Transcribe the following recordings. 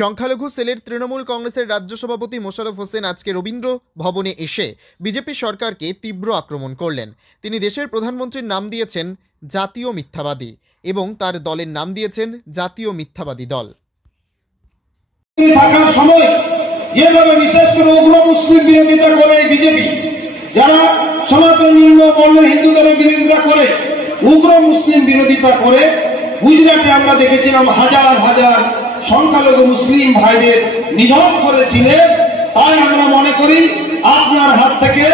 সংখ্যালঘু সেলের তৃণমূল কংগ্রেসের রাজ্য সভাপতি মোশাররফ হোসেন আজকে রবীন্দ্র ভবনে এসে বিজেপি সরকারকে তীব্র আক্রমণ করলেন। তিনি দেশের প্রধানমন্ত্রীর নাম দিয়েছেন জাতীয় মিথ্যাবাদী এবং তার দলের নাম দিয়েছেন জাতীয় মিথ্যাবাদী দল। থাকার সময় যেভাবে বিশেষ করে উগ্র মুসলিম বিরোধিতা করে বিজেপি, যারা সনাতন নিম্ন বর্ণের হিন্দুদের বিরোধিতা করে, উগ্র মুসলিম বিরোধিতা করে, গুজরাটে আমরা দেখেছিলাম হাজার হাজার সংখ্যালঘু মুসলিম ভাইদের নিধন করেছিলেন। তাই আমরা মনে করি আপনার হাত থেকে,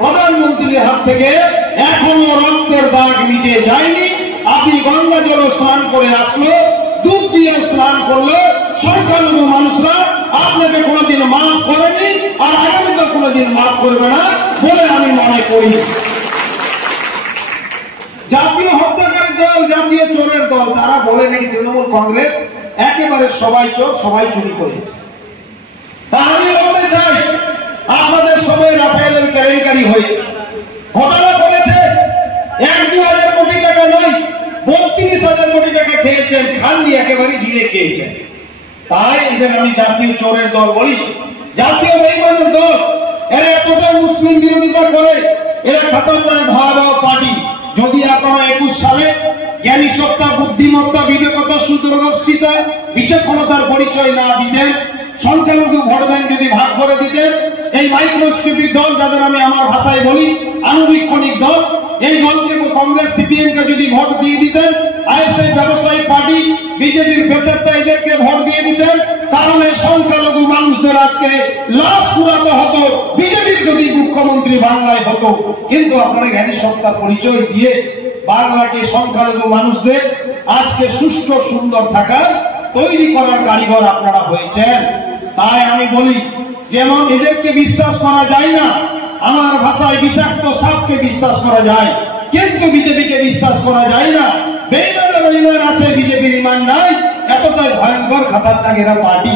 প্রধানমন্ত্রীর হাত থেকে এখনো রক্তের দাগ মিটে যায়নি। আপনি গঙ্গা জল স্নান করে আসলো, দুধ দিয়ে স্নান করলে সংখ্যালঘু মানুষরা আপনাকে কোনোদিন মাফ করেনি, আর আগামীতে কোনোদিন মাফ করবে না বলে আমি মনে করি। জাতীয় হত্যাকারী দল, জাতীয় চোরের দল, তারা বলে নাকি তৃণমূল কংগ্রেস একেবারে সবাই চোর, সবাই চুরি করেছে। তা আমি বলতে চাই, আপনাদের সময় রাফেলের কেলেঙ্কারি হয়েছে, ঘটনা করেছে 1-2 কোটি টাকা নয়, 32,000 কোটি টাকা খেয়েছেন, খান দিয়ে একেবারে গিলে খেয়েছেন। তাই এদের আমি জাতীয় চোরের দল বলি, জাতীয় বেঈমানের দল। এরা এতটা মুসলিম বিরোধিতা করে, এরা খতরনাক ভয়াবহ পার্টি। যদি আপনারা 21 সালে জ্ঞানী সত্তা, বুদ্ধিমত্তা, বিবেকতা, সুদূরদর্শিতা, বিচক্ষণতার পরিচয় না দিতেন, সংখ্যালঘু ভোট ব্যাংক যদি ভাগ করে দিতেন, এই মাইক্রোস্কোপিক দল, যাদের আমি আমার ভাষায় বলি আনুবীক্ষণিক দল, এই দলকে কংগ্রেস সিপিএম কে যদি ভোট দিয়ে দিতেন, আইএসআই ব্যবসায়িক পার্টি বিজেপির বেতাত্তা এদেরকে ভোট দিয়ে দিতেন, তাহলে সংখ্যালঘু মানুষদের আজকে লাশ পুরাতে হতো, বিজেপির যদি মুখ্যমন্ত্রী বাংলায় হতো। কিন্তু আপনারা জ্ঞানী সত্তার পরিচয় দিয়ে বাংলাকে, সংখ্যালঘু মানুষদের আজকে সুষ্ঠু সুন্দর থাকার তৈরি করার কারিগর আপনারা হয়েছেন। তাই আমি বলি, যেমন এদেরকে বিশ্বাস করা যায় না, আমার ভাষায় বিষাক্ত সাপকে বিশ্বাস করা যায়, কিন্তু বিজেপিকে বিশ্বাস করা যায় না। বেঈমানের ইমান আছে, বিজেপির ইমান নাই। এতটাই ভয়ঙ্কর খতরনাক এরা পার্টি।